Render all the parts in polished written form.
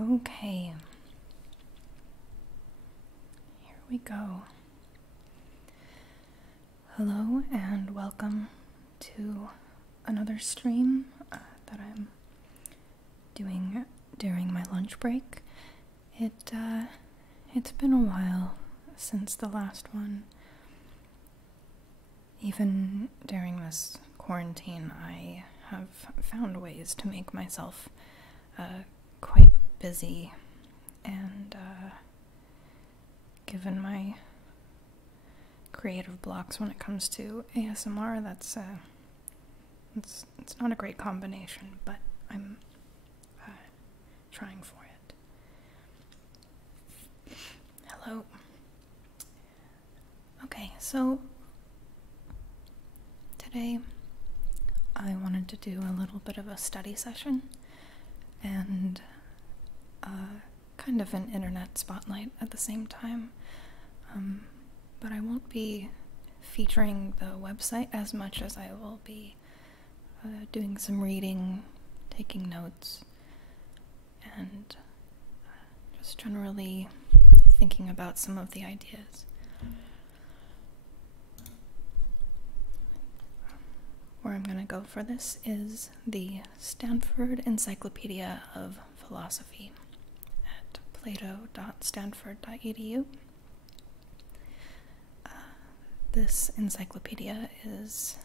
Okay, here we go. Hello and welcome to another stream that I'm doing during my lunch break. It's been a while since the last one. Even during this quarantine, I have found ways to make myself quite busy, and given my creative blocks when it comes to ASMR, it's not a great combination, but I'm trying for it. Hello. Okay, so today I wanted to do a little bit of a study session and kind of an internet spotlight at the same time, but I won't be featuring the website as much as I will be doing some reading, taking notes, and just generally thinking about some of the ideas. Where I'm going to go for this is the Stanford Encyclopedia of Philosophy at plato.stanford.edu. This encyclopedia is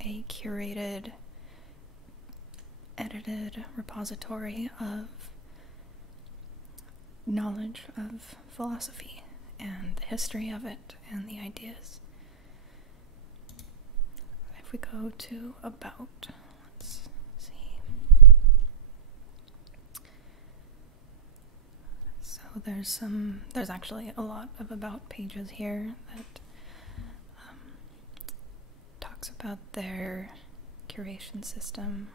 a curated, edited repository of knowledge of philosophy and the history of it and the ideas. If we go to about, let's see. So there's actually a lot of about pages here that talks about their curation system.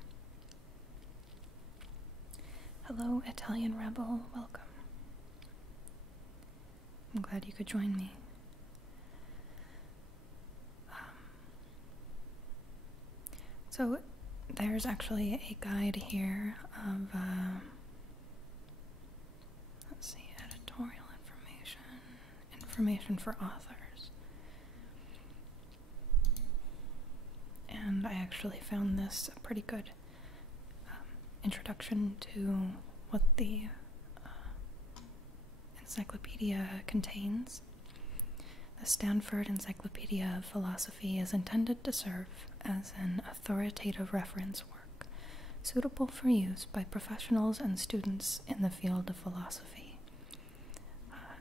Hello, Italian Rebel, welcome. I'm glad you could join me. So there's actually a guide here of, let's see, editorial information for authors. And I actually found this a pretty good introduction to what the encyclopedia contains. The Stanford Encyclopedia of Philosophy is intended to serve as an authoritative reference work, suitable for use by professionals and students in the field of philosophy,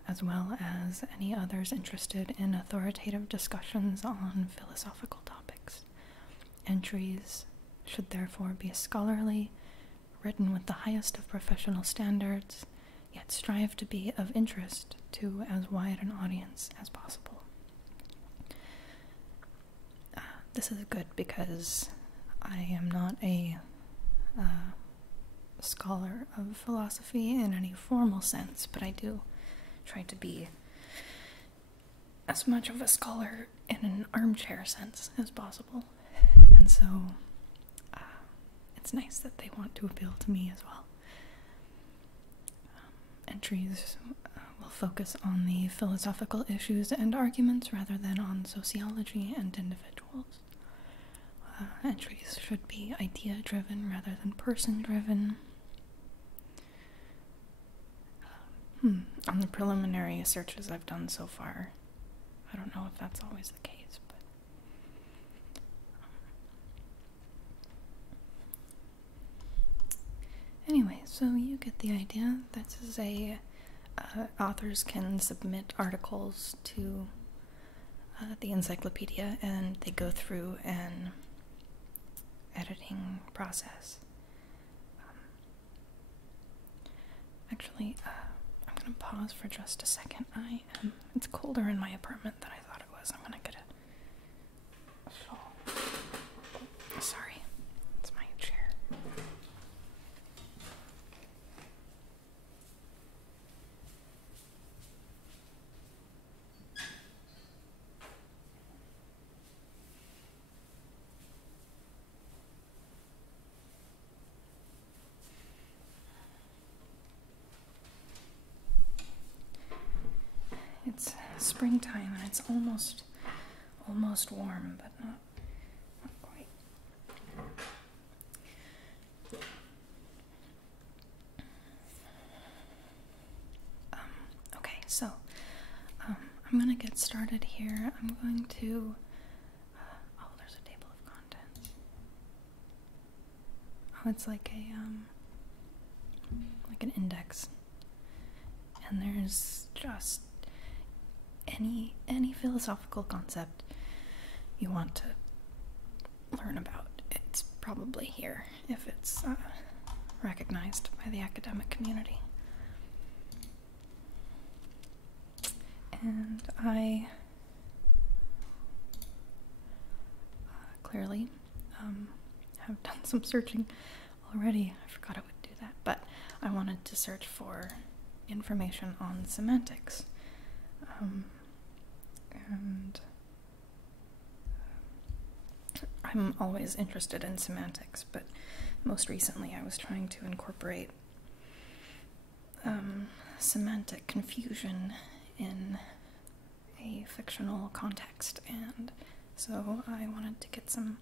as well as any others interested in authoritative discussions on philosophical topics. Entries should therefore be scholarly, written with the highest of professional standards, yet strive to be of interest to as wide an audience as possible. This is good because I am not a scholar of philosophy in any formal sense, but I do try to be as much of a scholar in an armchair sense as possible. And so it's nice that they want to appeal to me as well. Entries will focus on the philosophical issues and arguments rather than on sociology and individuals. Entries should be idea-driven rather than person-driven. On the preliminary searches I've done so far, I don't know if that's always the case, but anyway, so you get the idea. This is authors can submit articles to the encyclopedia, and they go through an editing process. Actually, I'm gonna pause for just a second. It's colder in my apartment than I thought it was. I'm gonna get a shawl. Sorry, it's my chair. springtime, and it's almost warm, but not quite. Okay, so I'm gonna get started here. I'm going to. Oh, there's a table of contents. Oh, it's like an index, and there's just any philosophical concept you want to learn about. It's probably here if it's recognized by the academic community. And I clearly have done some searching already. I forgot I would do that, but I wanted to search for information on semantics. And I'm always interested in semantics, but most recently I was trying to incorporate semantic confusion in a fictional context, and so I wanted to get some,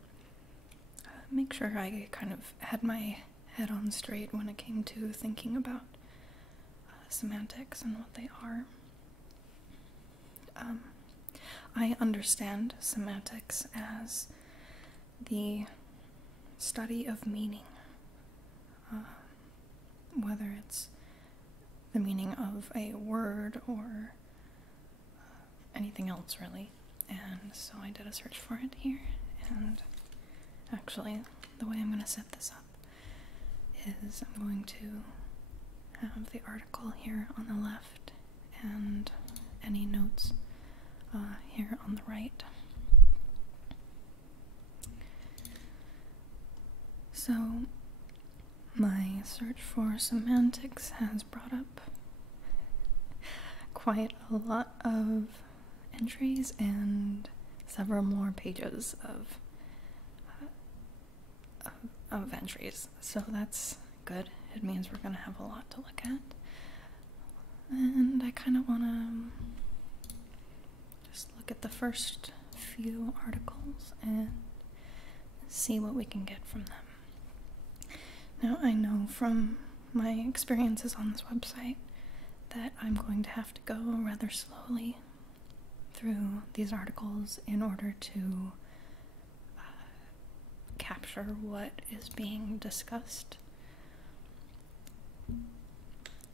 make sure I kind of had my head on straight when it came to thinking about semantics and what they are. I understand semantics as the study of meaning, whether it's the meaning of a word or anything else, really. And so I did a search for it here, and actually the way I'm going to set this up is I'm going to have the article here on the left and any notes here on the right. So my search for semantics has brought up quite a lot of entries and several more pages of entries, so that's good. It means we're going to have a lot to look at, and I kind of want to just look at the first few articles and see what we can get from them. Now, I know from my experiences on this website that I'm going to have to go rather slowly through these articles in order to capture what is being discussed.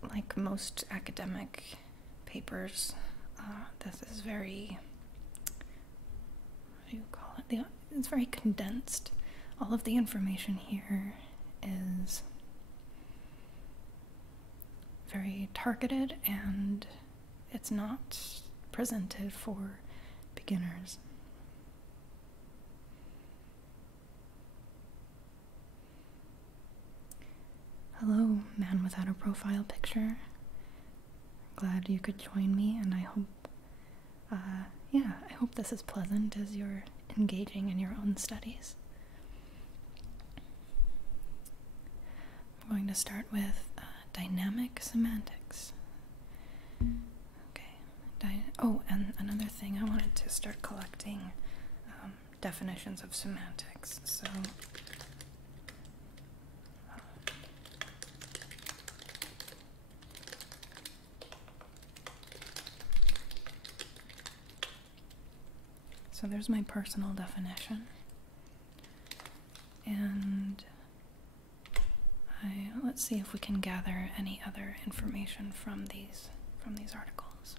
Like most academic papers, this is very, what do you call it? It's very condensed. All of the information here is very targeted, and it's not presented for beginners. Hello, man without a profile picture. Glad you could join me, and I hope, I hope this is pleasant as you're engaging in your own studies. I'm going to start with dynamic semantics. Okay. Oh, and another thing, I wanted to start collecting definitions of semantics. So there's my personal definition, and let's see if we can gather any other information from these articles.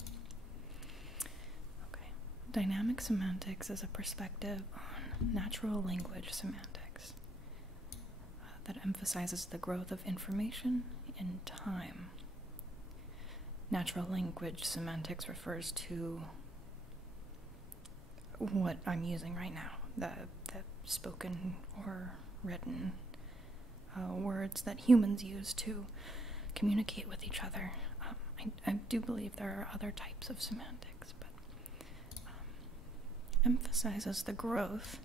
Okay, dynamic semantics is a perspective on natural language semantics that emphasizes the growth of information in time. Natural language semantics refers to what I'm using right now, the spoken or written words that humans use to communicate with each other. I do believe there are other types of semantics, but emphasizes the growth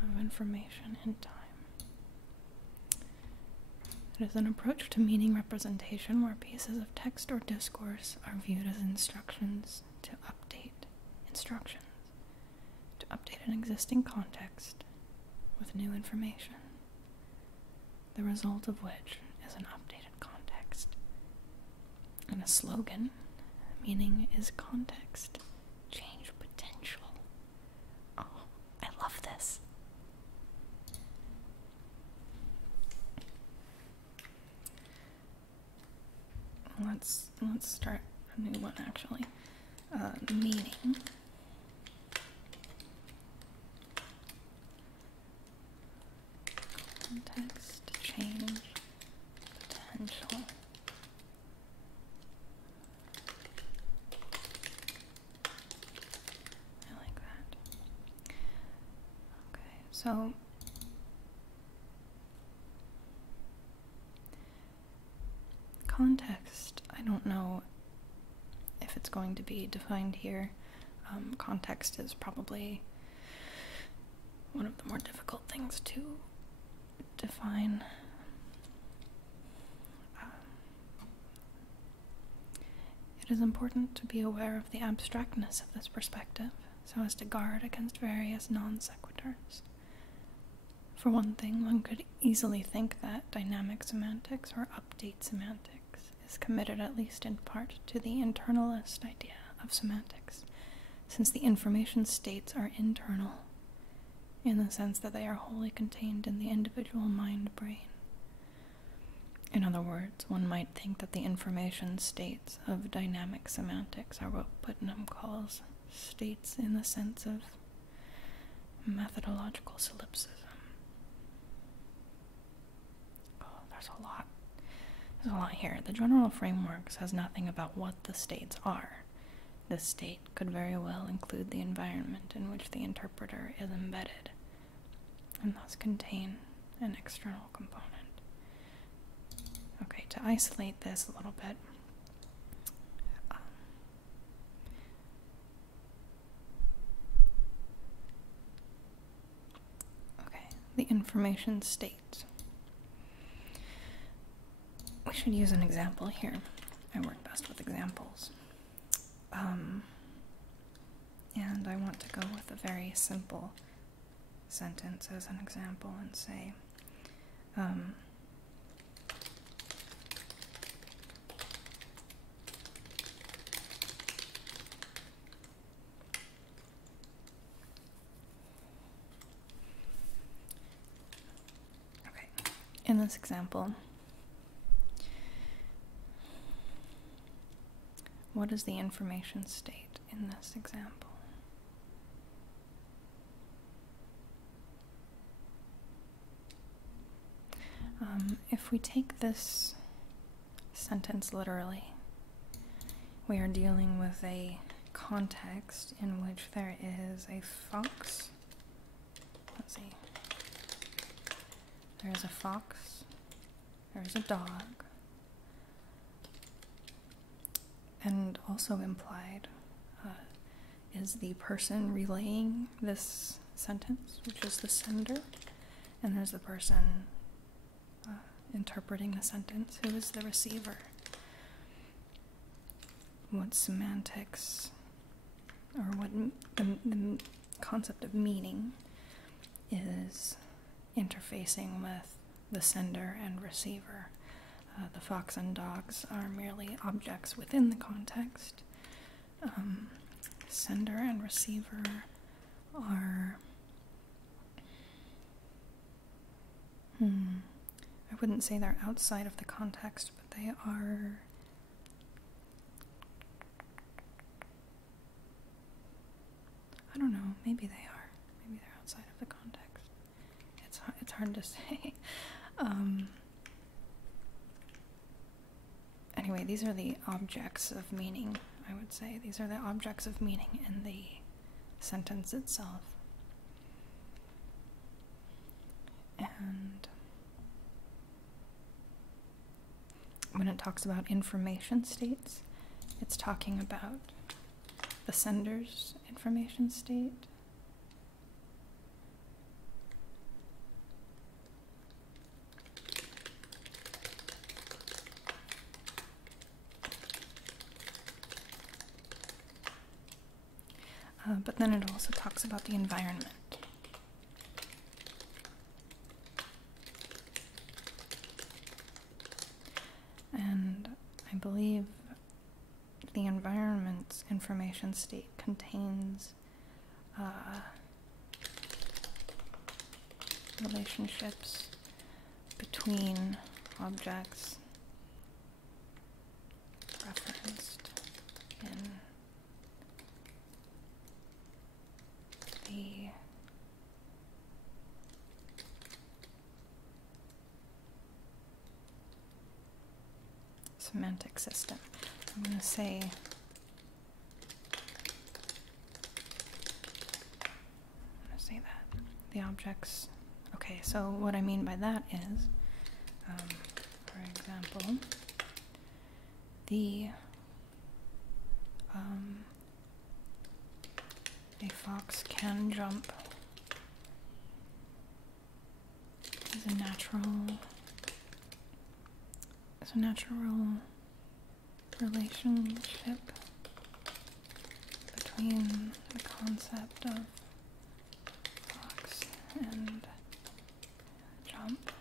of information in time. It is an approach to meaning representation where pieces of text or discourse are viewed as instructions to update instructions to update an existing context with new information, the result of which is an updated context. And a slogan, meaning is context, change potential. Oh, I love this. Let's start a new one, actually. Meaning. Context, change, potential. I like that. Okay, so context, I don't know if it's going to be defined here. Context is probably one of the more difficult things to define. It is important to be aware of the abstractness of this perspective, so as to guard against various non sequiturs. For one thing, one could easily think that dynamic semantics or update semantics is committed at least in part to the internalist idea of semantics, since the information states are internal, in the sense that they are wholly contained in the individual mind-brain. In other words, one might think that the information states of dynamic semantics are what Putnam calls states in the sense of methodological solipsism. Oh, there's a lot. There's a lot here. The general framework says nothing about what the states are. The state could very well include the environment in which the interpreter is embedded, and thus contain an external component. Okay, to isolate this a little bit, okay, the information state. We should use an example here. I work best with examples. And I want to go with a very simple sentence as an example and say, okay, in this example, what is the information state in this example? If we take this sentence literally, we are dealing with a context in which there is a fox. Let's see. There is a fox. There is a dog. And also implied is the person relaying this sentence, which is the sender, and there's the person interpreting the sentence, who is the receiver. What semantics, or what the concept of meaning, is interfacing with the sender and receiver. The fox and dogs are merely objects within the context. Sender and receiver are... I wouldn't say they're outside of the context, but they are... I don't know, maybe they are. Maybe they're outside of the context. It's hard to say. Anyway, these are the objects of meaning, I would say. These are the objects of meaning in the sentence itself. And when it talks about information states, it's talking about the sender's information state. But then it also talks about the environment. And I believe the environment's information state contains relationships between objects referenced in the semantic system. I'm going to say that the objects. Okay, so what I mean by that is, for example, a fox can jump is a natural relationship between the concept of fox and jump.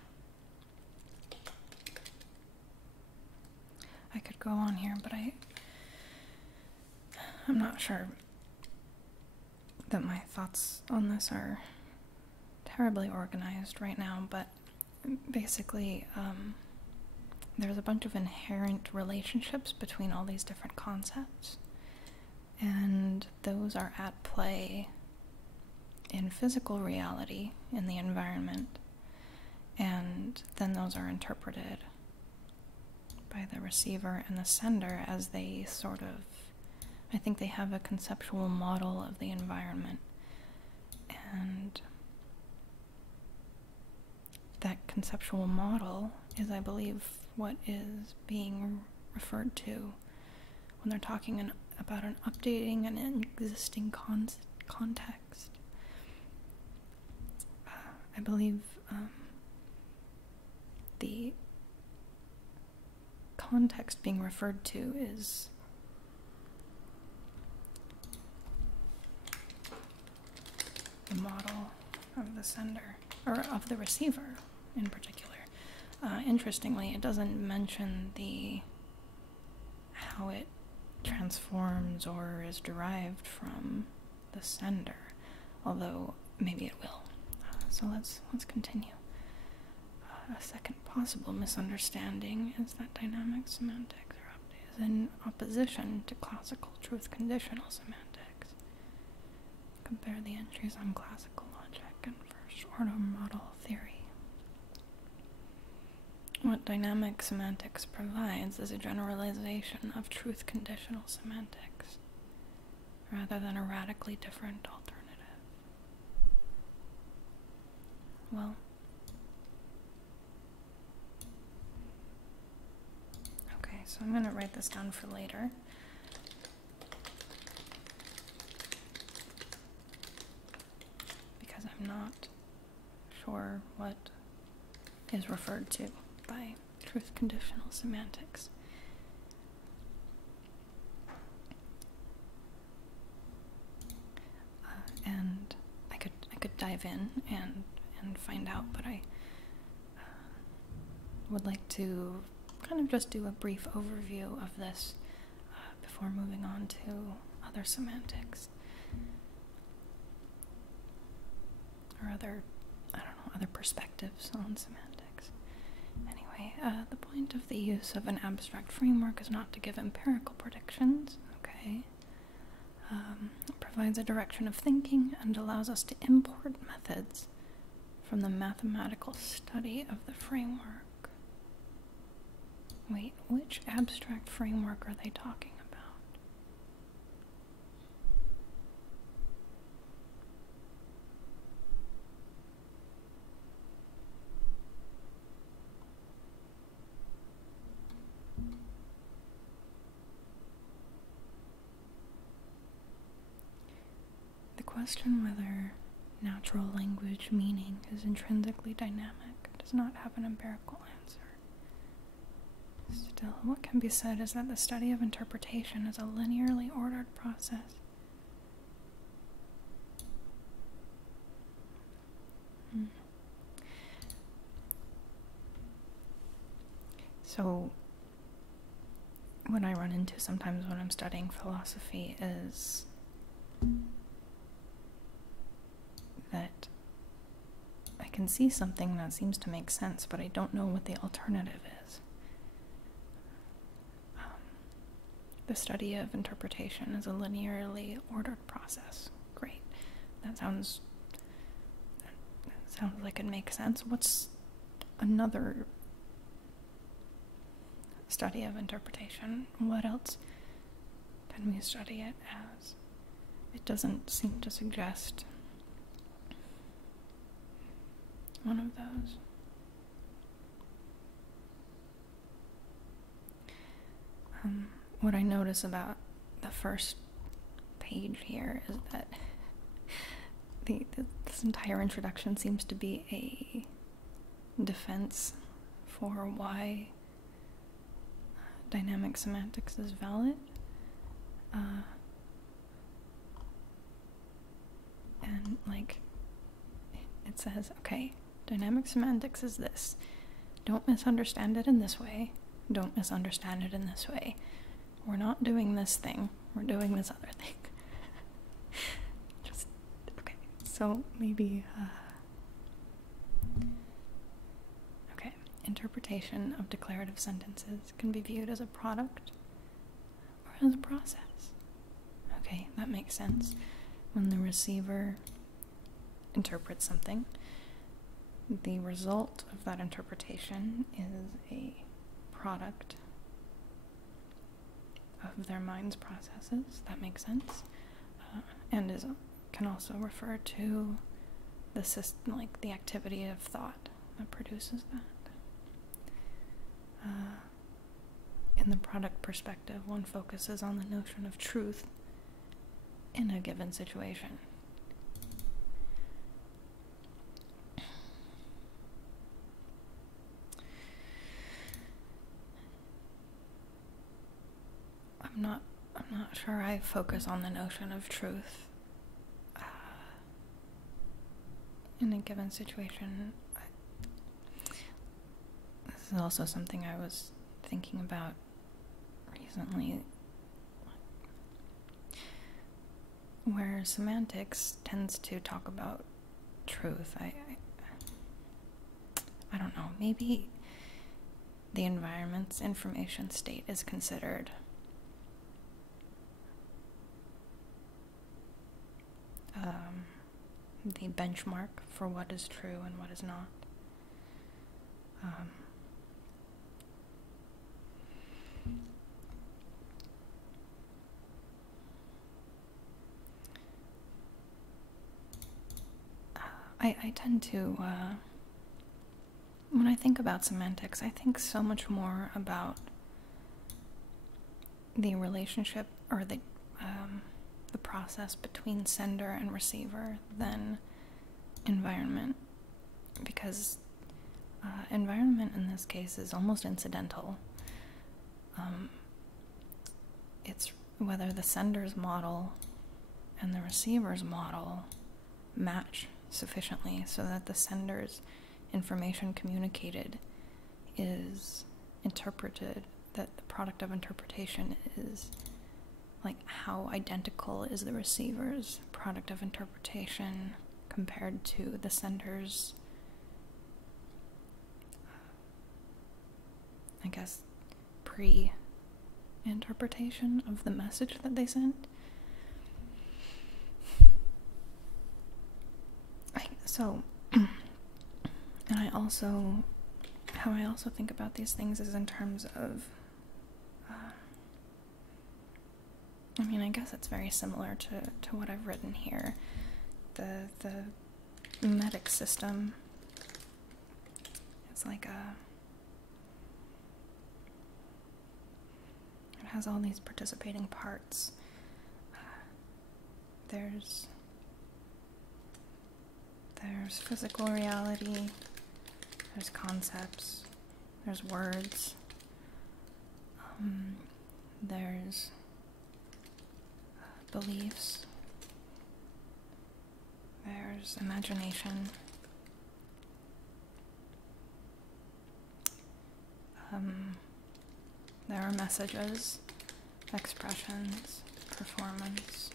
I could go on here, but I'm not sure that my thoughts on this are terribly organized right now, but basically, there's a bunch of inherent relationships between all these different concepts, and those are at play in physical reality, in the environment, and then those are interpreted by the receiver and the sender as they sort of, I think they have a conceptual model of the environment, and that conceptual model is, I believe, what is being referred to when they're talking about an updating an existing context. I believe the context being referred to is the model of the sender, or of the receiver in particular. Interestingly, it doesn't mention how it transforms or is derived from the sender, although maybe it will. So let's continue. A second possible misunderstanding is that dynamic semantics is in opposition to classical truth conditional semantics. Compare the entries on classical logic and first-order model theory. What dynamic semantics provides is a generalization of truth conditional semantics, rather than a radically different alternative. Well, okay, so I'm going to write this down for later. Because I'm not sure what is referred to by truth conditional semantics. And I could dive in and find out, but I would like to kind of just do a brief overview of this before moving on to other semantics, or other perspectives on semantics. Anyway, the point of the use of an abstract framework is not to give empirical predictions, okay? It provides a direction of thinking and allows us to import methods from the mathematical study of the framework. Wait, which abstract framework are they talking about? The question whether natural language meaning is intrinsically dynamic does not have an empirical answer. Still, what can be said is that the study of interpretation is a linearly ordered process. So what I run into sometimes when I'm studying philosophy is that I can see something that seems to make sense, but I don't know what the alternative is. The study of interpretation is a linearly ordered process. Great. That sounds like it makes sense. What's another study of interpretation? What else can we study it as? It doesn't seem to suggest one of those. What I notice about the first page here is that this entire introduction seems to be a defense for why dynamic semantics is valid. And like, it says, okay, dynamic semantics is this. Don't misunderstand it in this way. Don't misunderstand it in this way. We're not doing this thing. We're doing this other thing. Just, okay. So maybe, okay. Interpretation of declarative sentences can be viewed as a product or as a process. Okay, that makes sense. When the receiver interprets something, the result of that interpretation is a product of their mind's processes. That makes sense. And can also refer to the system, like the activity of thought that produces that. In the product perspective, one focuses on the notion of truth in a given situation. I'm not sure I focus on the notion of truth in a given situation. This is also something I was thinking about recently, where semantics tends to talk about truth. I don't know, maybe the environment's information state is considered the benchmark for what is true and what is not. I tend to, when I think about semantics, I think so much more about the relationship or the process between sender and receiver than environment, because environment in this case is almost incidental. It's whether the sender's model and the receiver's model match sufficiently so that the sender's information communicated is interpreted, that the product of interpretation is like how identical is the receiver's product of interpretation compared to the sender's, I guess, pre-interpretation of the message that they sent. And how I also think about these things is in terms of, I mean, I guess it's very similar to what I've written here. The memetic system is like it has all these participating parts. There's physical reality, there's concepts, there's words, there's beliefs, there's imagination, There are messages, expressions, performance.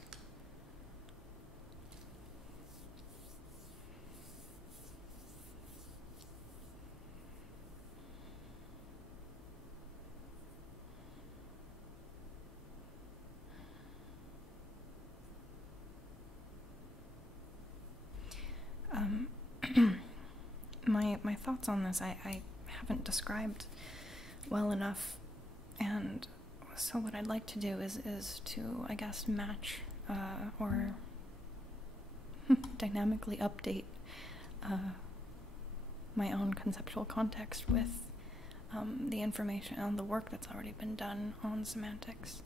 My thoughts on this, I haven't described well enough, and so what I'd like to do is to, I guess, match or dynamically update my own conceptual context with the information on the work that's already been done on semantics,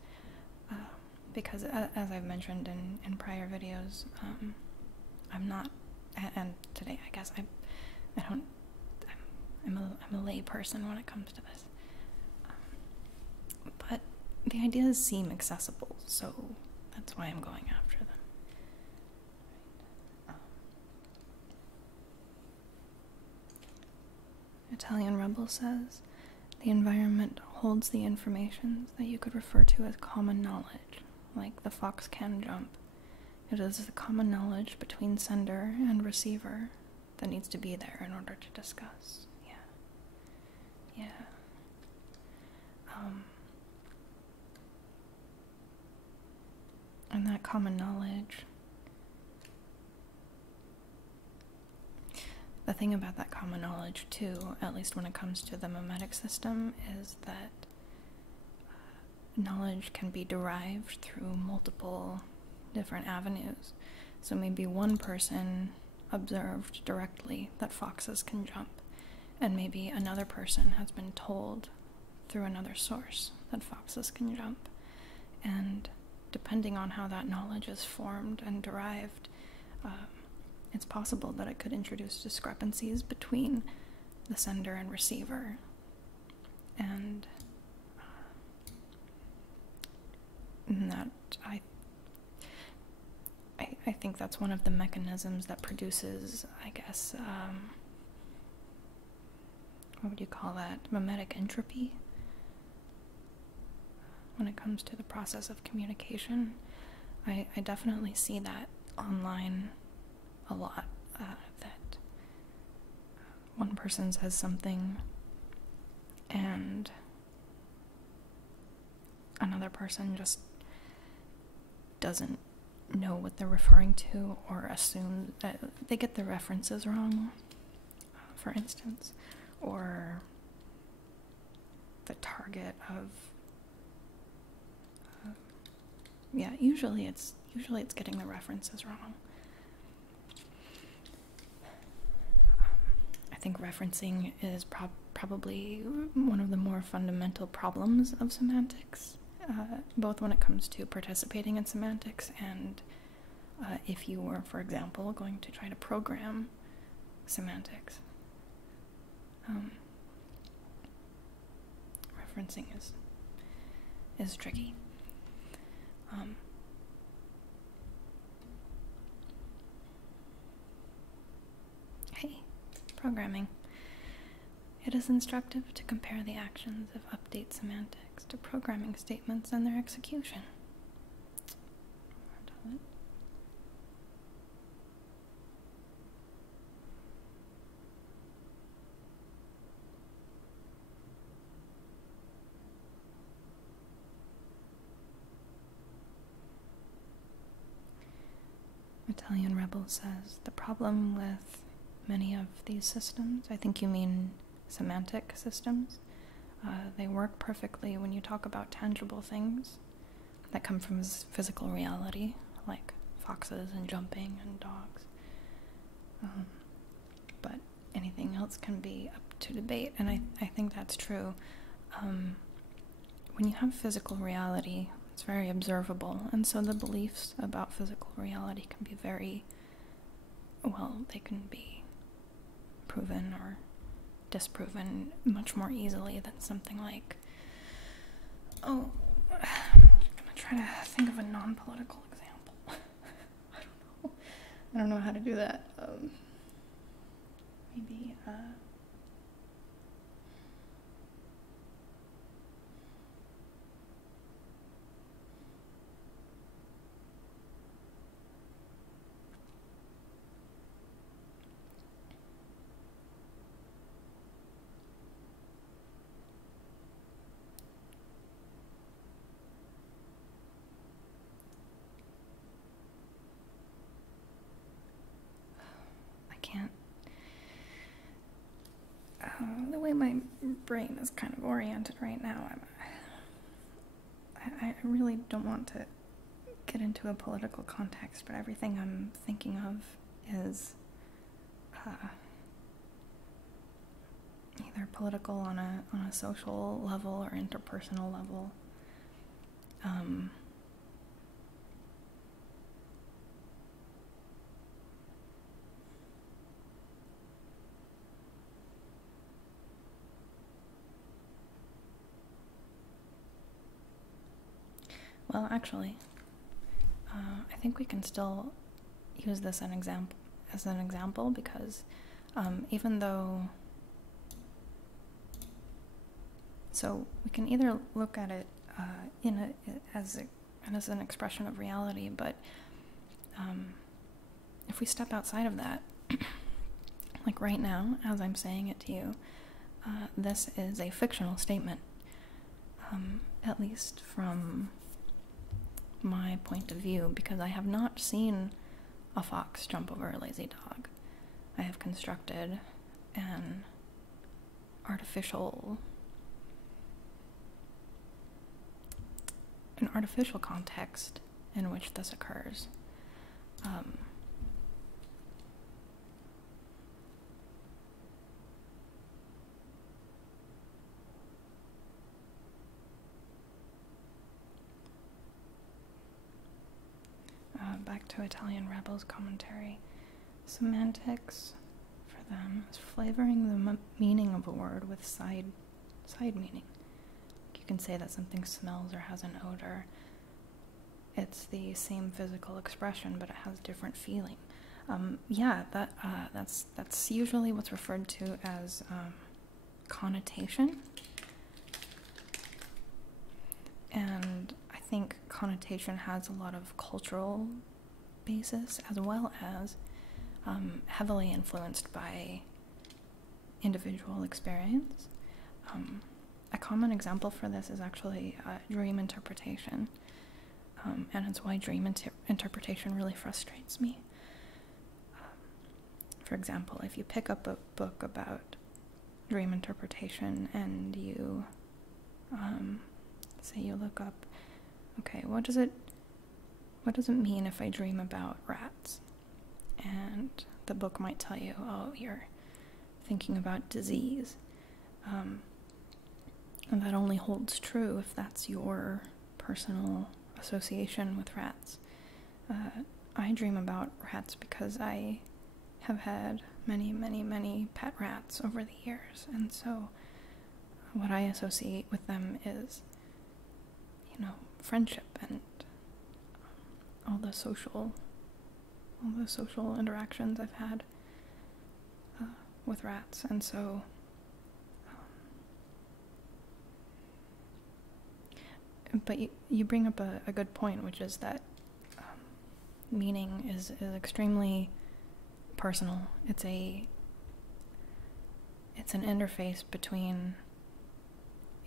because as I've mentioned in prior videos, I'm not, and today I guess I'm a lay person when it comes to this, but the ideas seem accessible, so that's why I'm going after them. Italian Rebel says, the environment holds the information that you could refer to as common knowledge, like the fox can jump. It is the common knowledge between sender and receiver that needs to be there in order to discuss. Yeah. And that common knowledge, the thing about that common knowledge too, at least when it comes to the mimetic system, is that knowledge can be derived through multiple different avenues. So maybe one person observed directly that foxes can jump, and maybe another person has been told through another source that foxes can jump. And depending on how that knowledge is formed and derived, it's possible that it could introduce discrepancies between the sender and receiver. And that I think that's one of the mechanisms that produces, I guess, what would you call that? Mimetic entropy when it comes to the process of communication. I definitely see that online a lot, that one person says something and another person just doesn't know what they're referring to, or assume that they get the references wrong, for instance, or the target of yeah, usually it's getting the references wrong. I think referencing is probably one of the more fundamental problems of semantics, both when it comes to participating in semantics and if you were, for example, going to try to program semantics. Referencing is tricky. Hey, programming. It is instructive to compare the actions of update semantics to programming statements and their execution. Italian Rebel says, the problem with many of these systems, I think you mean semantic systems, they work perfectly when you talk about tangible things that come from physical reality, like foxes and jumping and dogs. But anything else can be up to debate, and I think that's true. When you have physical reality, it's very observable, and so the beliefs about physical reality can be very, well, they can be proven or disproven much more easily than something like, oh, I'm gonna try to think of a non-political example. I don't know how to do that. Maybe, can't. The way my brain is kind of oriented right now, I really don't want to get into a political context, but everything I'm thinking of is either political on a social level or interpersonal level. Well, actually, I think we can still use this as an example because even though, so we can either look at it as an expression of reality, but if we step outside of that, like right now, as I'm saying it to you, this is a fictional statement, at least from my point of view, because I have not seen a fox jump over a lazy dog. I have constructed an artificial context in which this occurs. Back to Italian Rebels commentary. Semantics, for them, is flavoring the meaning of a word with side meaning. You can say that something smells or has an odor. It's the same physical expression, but it has different feeling. Yeah, that's usually what's referred to as connotation. And I think connotation has a lot of cultural basis, as well as heavily influenced by individual experience. A common example for this is actually dream interpretation, and it's why dream interpretation really frustrates me. For example, if you pick up a book about dream interpretation and you say you look up, okay, what does it mean if I dream about rats? And the book might tell you, oh, you're thinking about disease. And that only holds true if that's your personal association with rats. I dream about rats because I have had many, many, many pet rats over the years, and so what I associate with them is, friendship and all the social interactions I've had with rats. And so but you bring up a good point, which is that meaning is extremely personal. It's an interface between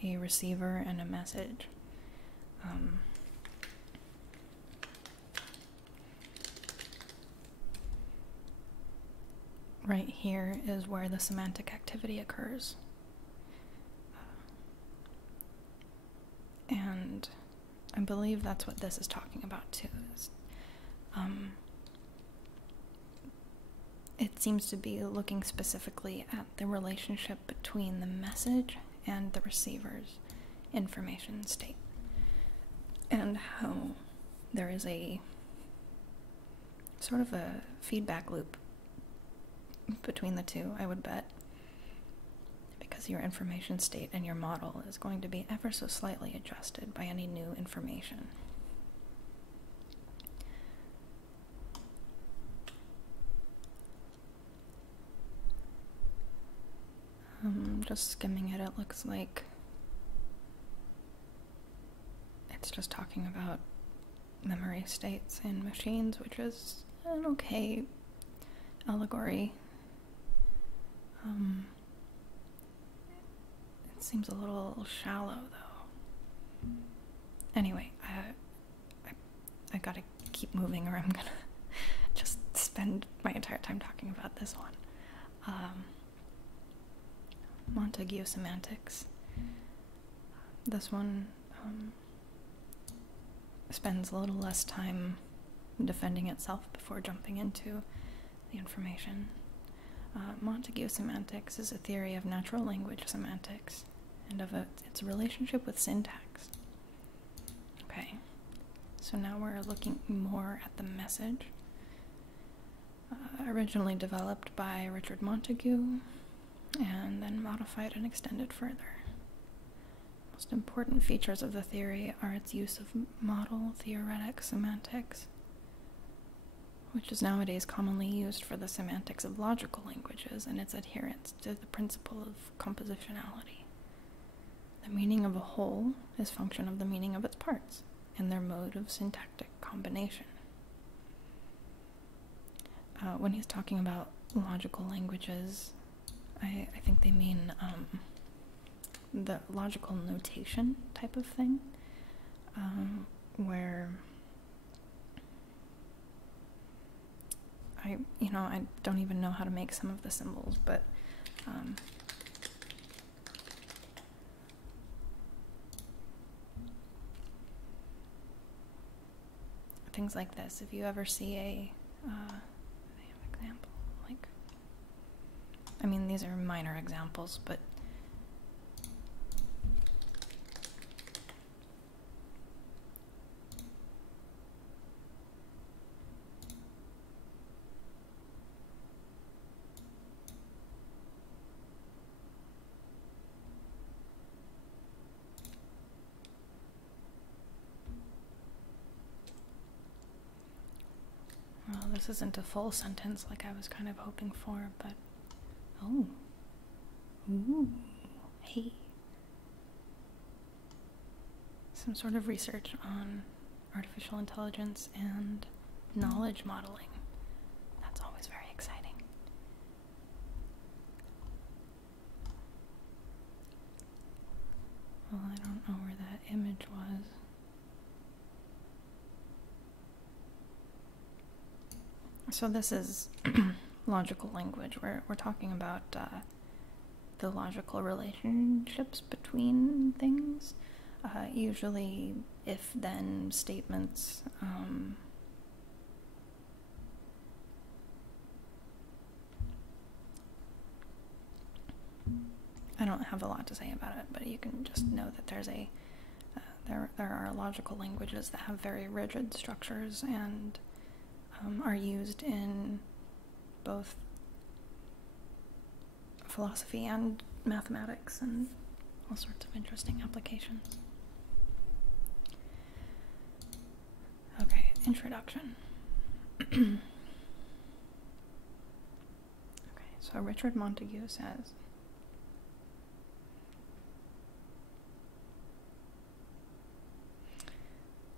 a receiver and a message. Right here is where the semantic activity occurs. And I believe that's what this is talking about too. It seems to be looking specifically at the relationship between the message and the receiver's information state, and how there is a sort of a feedback loop between the two, I would bet, because your information state and your model is going to be ever so slightly adjusted by any new information. Just skimming it, it looks like it's just talking about memory states in machines, which is an okay allegory. It seems a little shallow, though. Anyway, I gotta keep moving, or I'm gonna just spend my entire time talking about this one. Montagu semantics. This one spends a little less time defending itself before jumping into the information. Montagu semantics is a theory of natural language semantics and of its relationship with syntax. Okay, so now we're looking more at the message. Originally developed by Richard Montagu and then modified and extended further. Most important features of the theory are its use of model theoretic semantics, which is nowadays commonly used for the semantics of logical languages, and its adherence to the principle of compositionality. The meaning of a whole is function of the meaning of its parts and their mode of syntactic combination. When he's talking about logical languages, I think they mean the logical notation type of thing, where I don't even know how to make some of the symbols, but things like this. If you ever see a example, like, I mean, these are minor examples, but well, this isn't a full sentence like I was kind of hoping for, but oh, ooh, hey, some sort of research on artificial intelligence and knowledge modeling. That's always very exciting. Well, I don't know where that image was. So this is logical language. We're talking about the logical relationships between things. Usually if-then statements. I don't have a lot to say about it, but you can just know that there's there are logical languages that have very rigid structures and are used in both philosophy and mathematics and all sorts of interesting applications. Okay, introduction. Okay, so Richard Montagu says,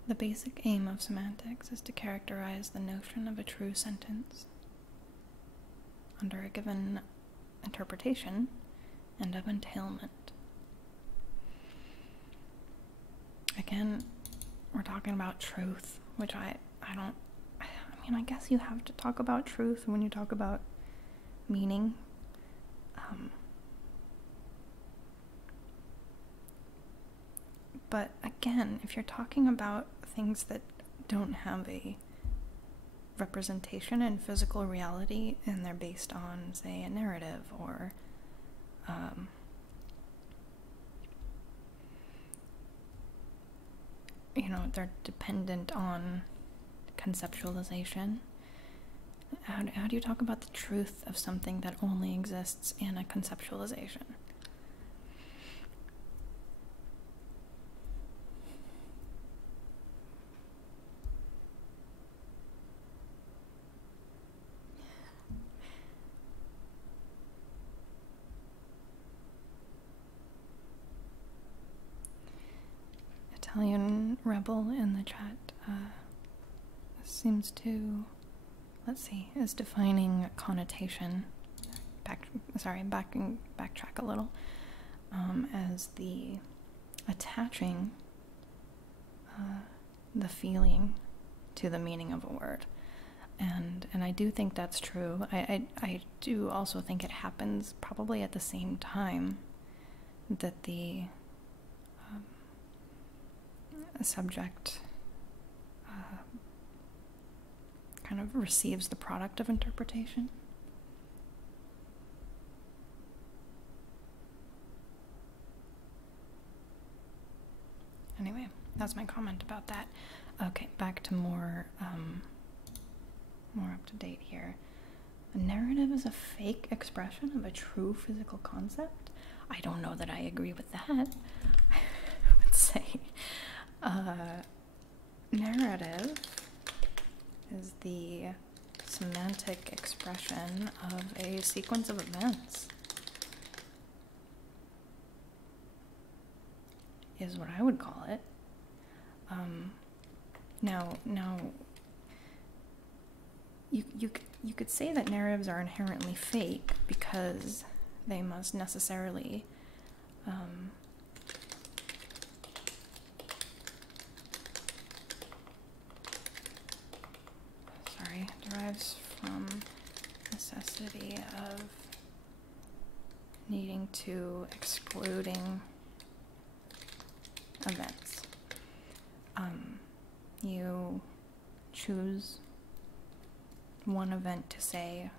the basic aim of semantics is to characterize the notion of a true sentence under a given interpretation and of entailment. Again, we're talking about truth, which I mean, I guess you have to talk about truth when you talk about meaning. But again, if you're talking about things that don't have a representation in physical reality and they're based on, say, a narrative or they're dependent on conceptualization, how do you talk about the truth of something that only exists in a conceptualization? Italian Rebel in the chat seems to, is defining connotation, backtrack a little, as the attaching the feeling to the meaning of a word. And I do think that's true. I do also think it happens probably at the same time that the subject kind of receives the product of interpretation. Anyway, that's my comment about that. Okay, back to more up to date here. A narrative is a fake expression of a true physical concept. I don't know that I agree with that. I would say narrative is the semantic expression of a sequence of events, is what I would call it. Now, you could say that narratives are inherently fake because they must necessarily derives from necessity of needing to excluding events. You choose one event to say,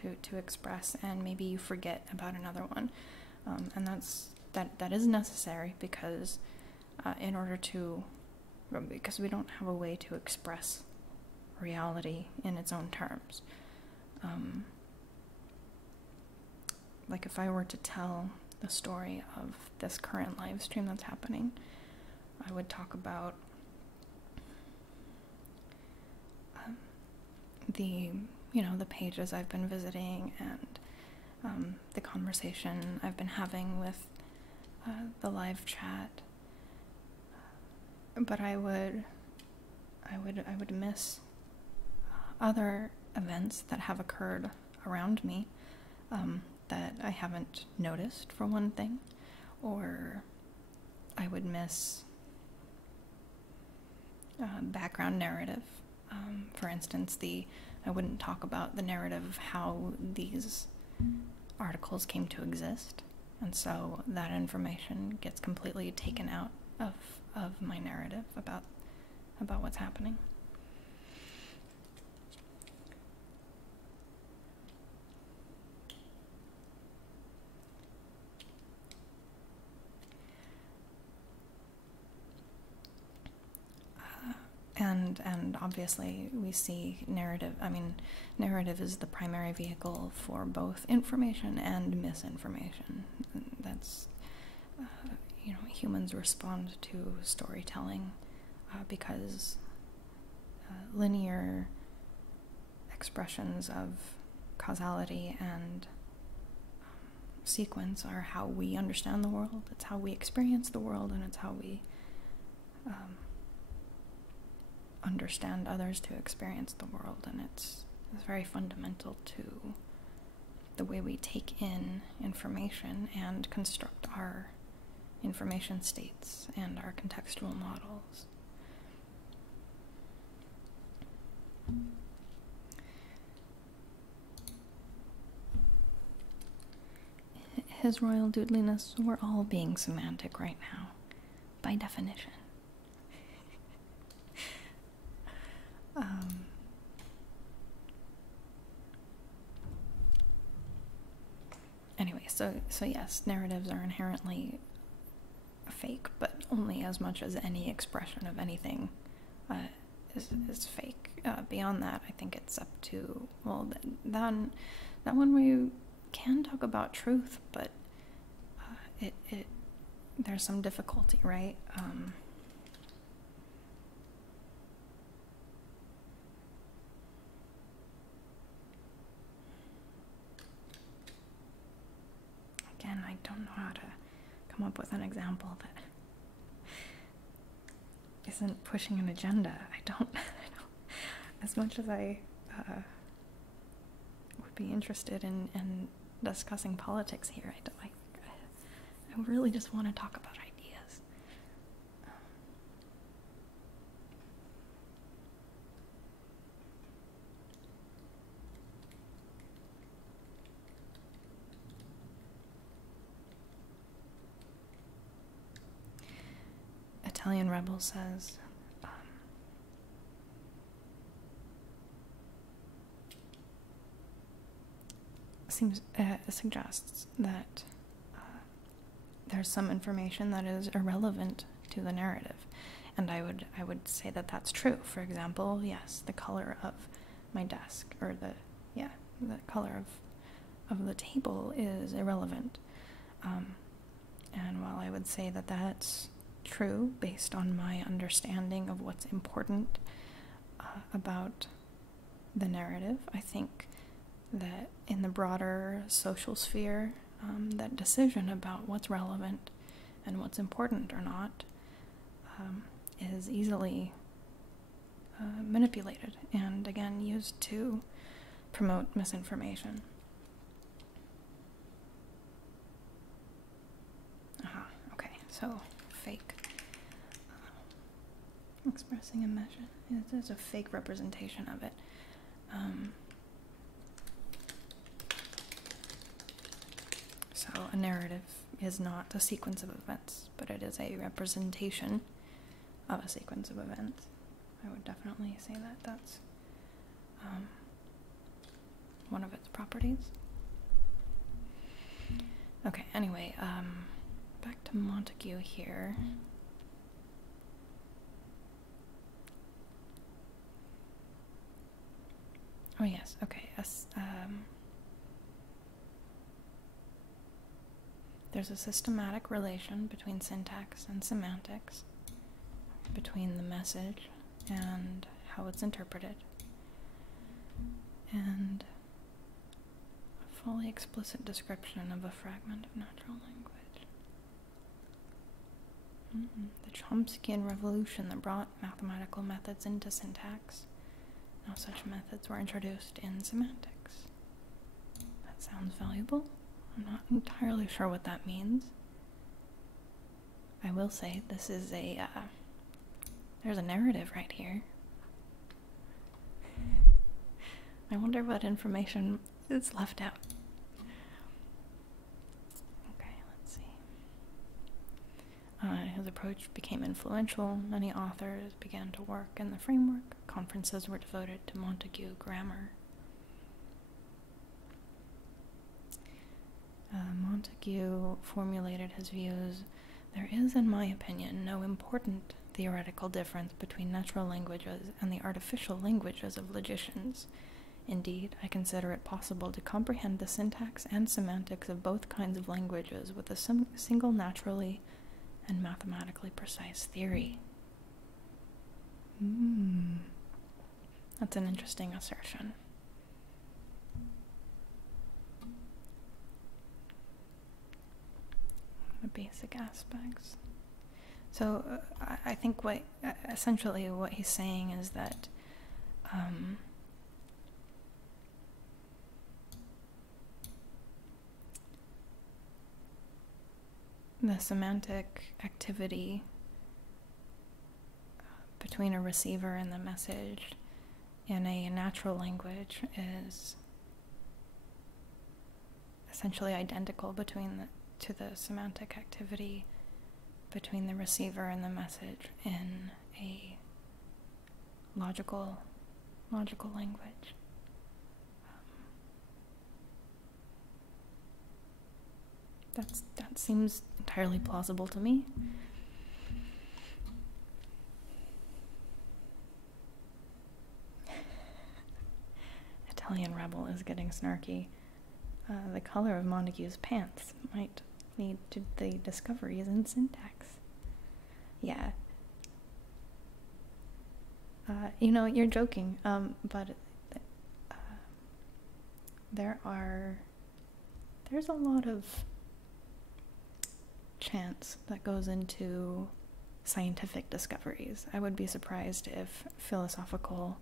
to express, and maybe you forget about another one, and that is necessary because because we don't have a way to express reality in its own terms. Like if I were to tell the story of this current live stream that's happening, I would talk about the pages I've been visiting and the conversation I've been having with the live chat, but I would miss other events that have occurred around me that I haven't noticed, for one thing, or I would miss background narrative. For instance, I wouldn't talk about the narrative of how these articles came to exist, and so that information gets completely taken out of my narrative about what's happening. And obviously we see narrative. I mean, narrative is the primary vehicle for both information and misinformation. That's humans respond to storytelling because linear expressions of causality and sequence are how we understand the world. It's how we experience the world, and it's how we understand others to experience the world, and it's very fundamental to the way we take in information and construct our information states and our contextual models. His Royal Doodliness, we're all being semantic right now, by definition. Anyway, so yes, narratives are inherently fake, but only as much as any expression of anything is fake. Beyond that, I think it's up to, well, that one where you can talk about truth, but there's some difficulty, right? Again, I don't know how to come up with an example that isn't pushing an agenda. I don't as much as I would be interested in discussing politics here, I really just want to talk about ideas. Italian Rebel says, suggests that there's some information that is irrelevant to the narrative, and I would say that that's true. For example, yes, the color of my desk, or the color of the table is irrelevant. And while I would say that that's true based on my understanding of what's important about the narrative, I think that in the broader social sphere, that decision about what's relevant and what's important or not is easily manipulated and, again, used to promote misinformation. Okay, so fake. Expressing a message. It is a fake representation of it. So a narrative is not a sequence of events, but it is a representation of a sequence of events. I would definitely say that that's one of its properties. Okay, anyway, back to Montagu here. Oh yes, okay, there's a systematic relation between syntax and semantics, between the message and how it's interpreted, and a fully explicit description of a fragment of natural language. The Chomskyan revolution that brought mathematical methods into syntax. Now such methods were introduced in semantics. That sounds valuable. I'm not entirely sure what that means. I will say this is there's a narrative right here. I wonder what information is left out. Okay, let's see. His approach became influential. Many authors began to work in the framework. Conferences were devoted to Montagu grammar. Montagu formulated his views. There is, in my opinion, no important theoretical difference between natural languages and the artificial languages of logicians. Indeed, I consider it possible to comprehend the syntax and semantics of both kinds of languages with a single naturally and mathematically precise theory. That's an interesting assertion. The basic aspects. So I think essentially what he's saying is that the semantic activity between a receiver and the message in a natural language is essentially identical to the semantic activity between the receiver and the message in a logical language. That seems entirely plausible to me. Italian Rebel is getting snarky. The color of Montagu's pants might lead to the discoveries in syntax. Yeah. You're joking, but there's a lot of chance that goes into scientific discoveries. I would be surprised if philosophical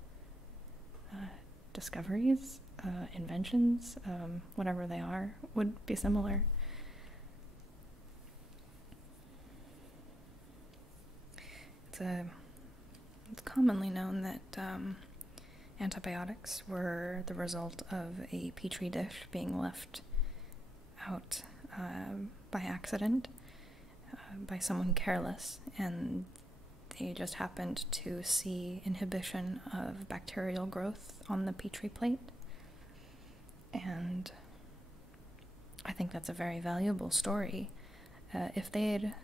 discoveries, inventions, whatever they are, would be similar. It's commonly known that antibiotics were the result of a petri dish being left out by accident by someone careless, and they just happened to see inhibition of bacterial growth on the Petri plate. And I think that's a very valuable story. If they had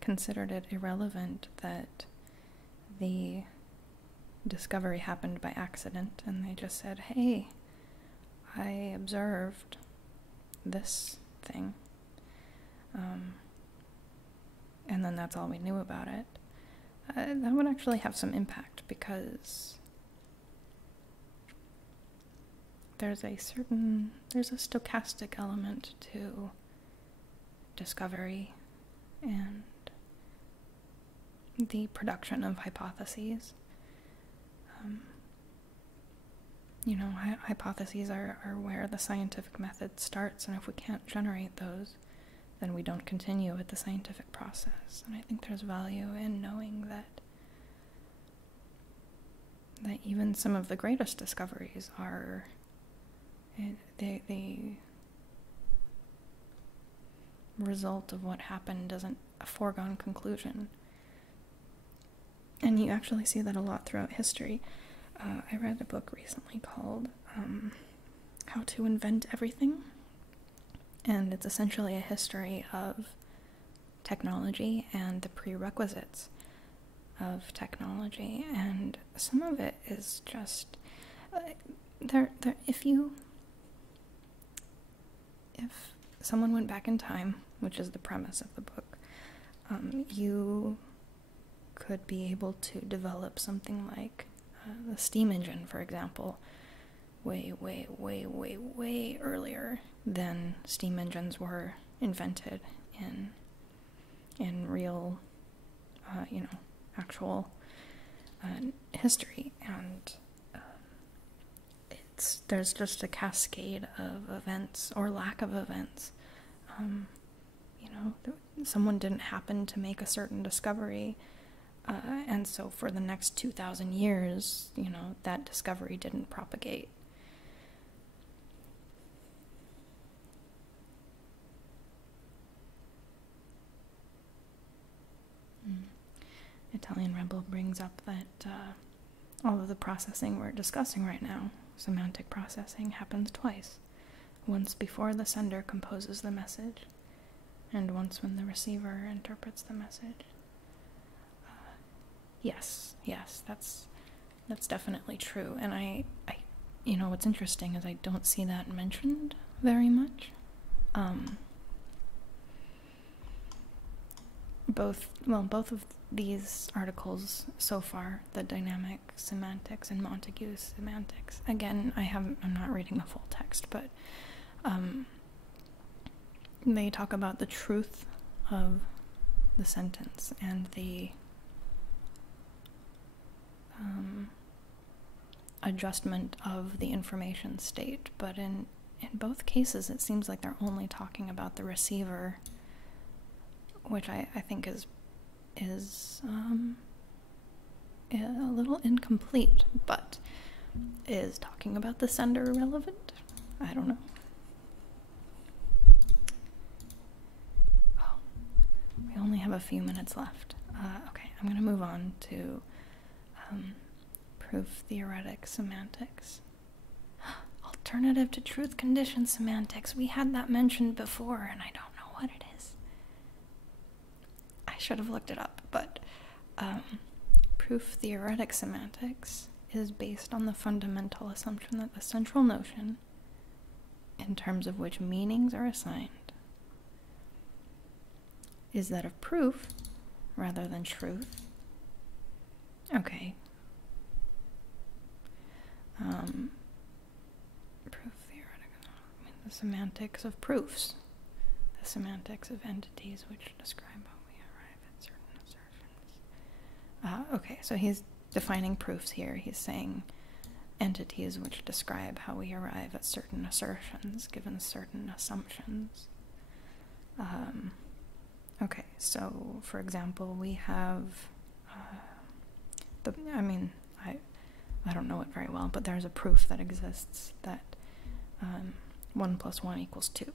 considered it irrelevant that the discovery happened by accident, and they just said, hey, I observed this thing, and then that's all we knew about it, that would actually have some impact, because there's a stochastic element to discovery and the production of hypotheses. Hypotheses are where the scientific method starts, and if we can't generate those, then we don't continue with the scientific process. And I think there's value in knowing that even some of the greatest discoveries are the result of what happened isn't a foregone conclusion. And you actually see that a lot throughout history. I read a book recently called How to Invent Everything, and it's essentially a history of technology and the prerequisites of technology, and some of it is just if someone went back in time, which is the premise of the book, you could be able to develop something like the steam engine, for example, way earlier than steam engines were invented in real, actual history. And there's just a cascade of events, or lack of events. Someone didn't happen to make a certain discovery, and so for the next 2,000 years, that discovery didn't propagate. Italian Rebel brings up that all of the processing we're discussing right now, semantic processing, happens twice. Once before the sender composes the message, and once when the receiver interprets the message. Yes, that's definitely true. And I what's interesting is I don't see that mentioned very much. Both of these articles so far, the dynamic semantics and Montagu's semantics. Again, I'm not reading the full text, but they talk about the truth of the sentence and the adjustment of the information state, but in both cases it seems like they're only talking about the receiver, which I think is a little incomplete, but is talking about the sender relevant? I don't know. Oh, we only have a few minutes left. Okay, I'm going to move on to proof theoretic semantics. Alternative to truth condition semantics. We had that mentioned before, and I don't know what it is. I should have looked it up, but proof theoretic semantics is based on the fundamental assumption that the central notion, in terms of which meanings are assigned, is that of proof rather than truth. Okay. Proof theoretic, the semantics of proofs, the semantics of entities which describe how we arrive at certain assertions. Okay, so he's defining proofs here. He's saying entities which describe how we arrive at certain assertions given certain assumptions. Okay, so for example, we have I don't know it very well, but there's a proof that exists that 1 + 1 = 2.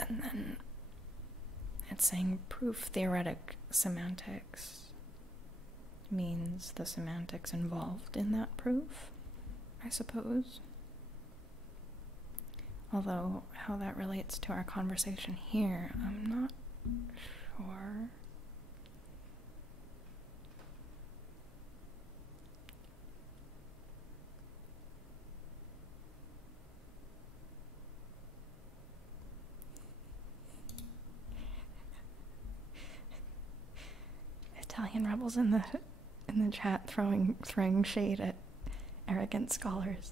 And then it's saying proof theoretic semantics means the semantics involved in that proof, I suppose. Although how that relates to our conversation here, I'm not sure. Italian rebels in the chat throwing shade at arrogant scholars.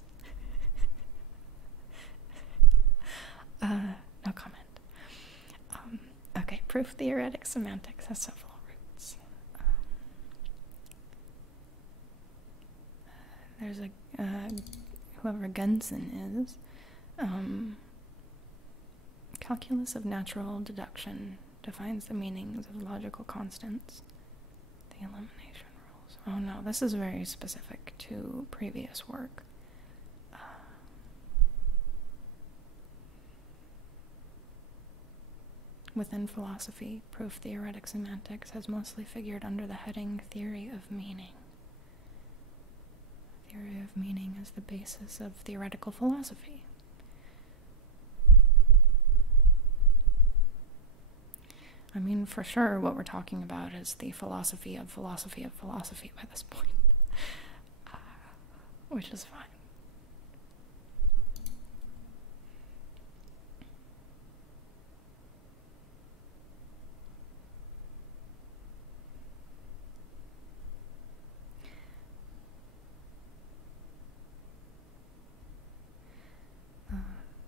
No comment. Okay, proof theoretic semantics has several roots. There's whoever Gunson is, calculus of natural deduction defines the meanings of logical constants. The elimination rules. Oh no, this is very specific to previous work. Within philosophy, proof theoretic semantics has mostly figured under the heading theory of meaning. Theory of meaning is the basis of theoretical philosophy. I mean, for sure, what we're talking about is the philosophy of philosophy of philosophy by this point, which is fine.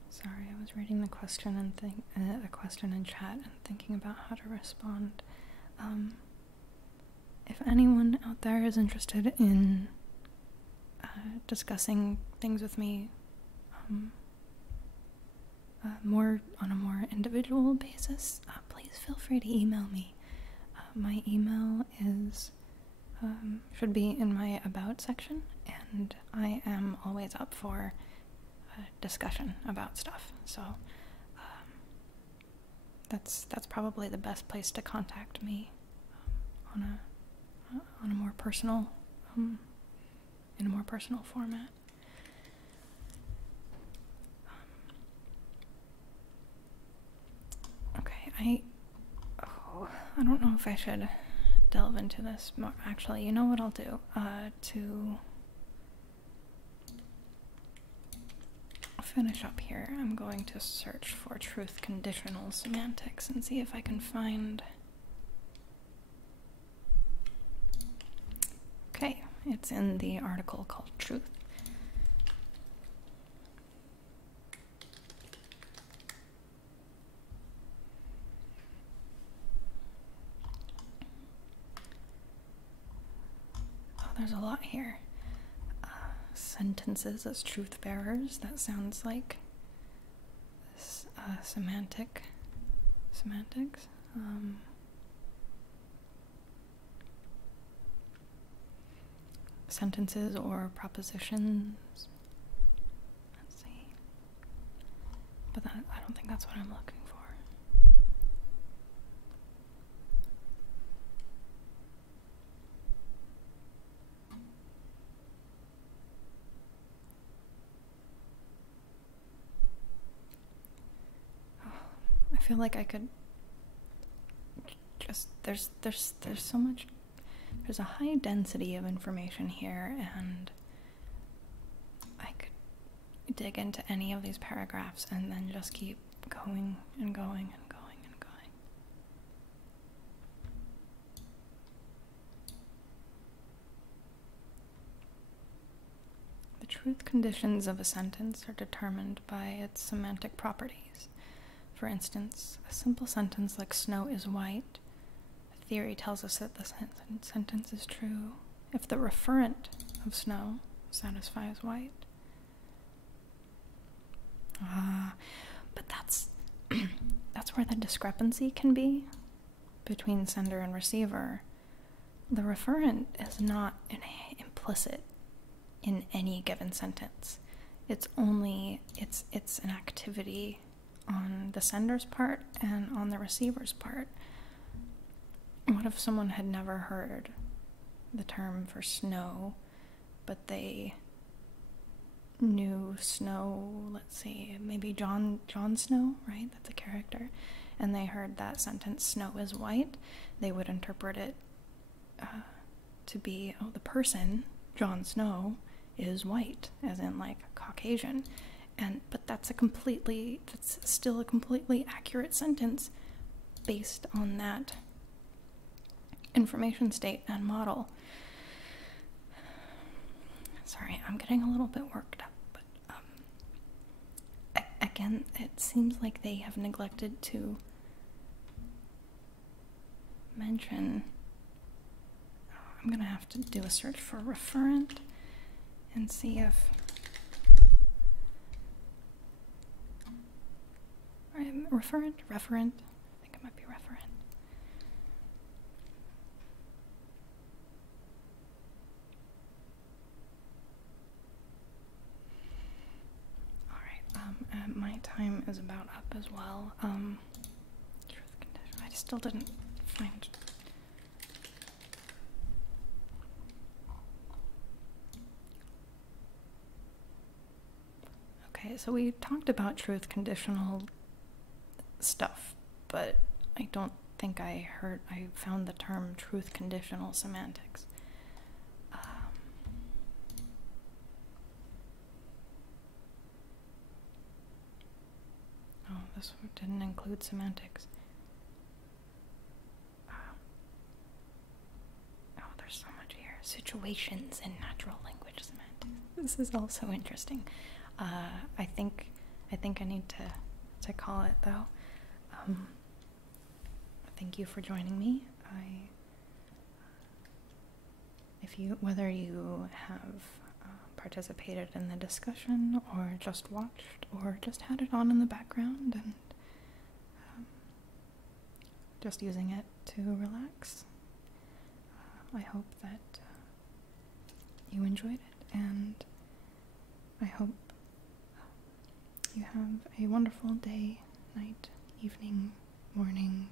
Sorry, I was reading the question and a question in chat and thinking about how to respond. If anyone out there is interested in discussing things with me more on a more individual basis, please feel free to email me. My email is should be in my about section, and I am always up for discussion about stuff, so that's probably the best place to contact me on a more personal in a more personal format. Okay, I don't know if I should delve into this more. Actually, you know what I'll do to finish up here. I'm going to search for truth conditional semantics and see if I can find. Okay, it's in the article called Truth. Oh, there's a lot here. Sentences as truth bearers. That sounds like semantics. Sentences or propositions. Let's see. But I don't think that's what I'm looking for. I feel like I could just, there's so much, there's a high density of information here, and I could dig into any of these paragraphs and then just keep going and going and going and going. The truth conditions of a sentence are determined by its semantic properties. For instance, a simple sentence like snow is white, theory tells us that the sentence is true if the referent of snow satisfies white. But that's where the discrepancy can be between sender and receiver. The referent is not implicit in any given sentence. It's only it's an activity on the sender's part and on the receiver's part. What if someone had never heard the term for snow, but they knew Snow, let's see, maybe Jon Snow, right? That's a character. And they heard that sentence, snow is white. They would interpret it to be, oh, the person, Jon Snow, is white, as in like Caucasian. But that's still a completely accurate sentence based on that information state and model. Sorry, I'm getting a little bit worked up, but again, it seems like they have neglected to mention. I'm gonna have to do a search for referent and see if referent. I think it might be referent. My time is about up as well. Truth condition. I still didn't find. Okay, so we talked about truth conditional stuff, but I don't think I found the term truth conditional semantics. Oh, this one didn't include semantics. Oh, there's so much here. Situations in natural language semantics. This is also interesting. I think I need to call it though. Thank you for joining me. Whether you have participated in the discussion or just watched or just had it on in the background and just using it to relax, I hope that you enjoyed it, and I hope you have a wonderful day, night, evening, morning,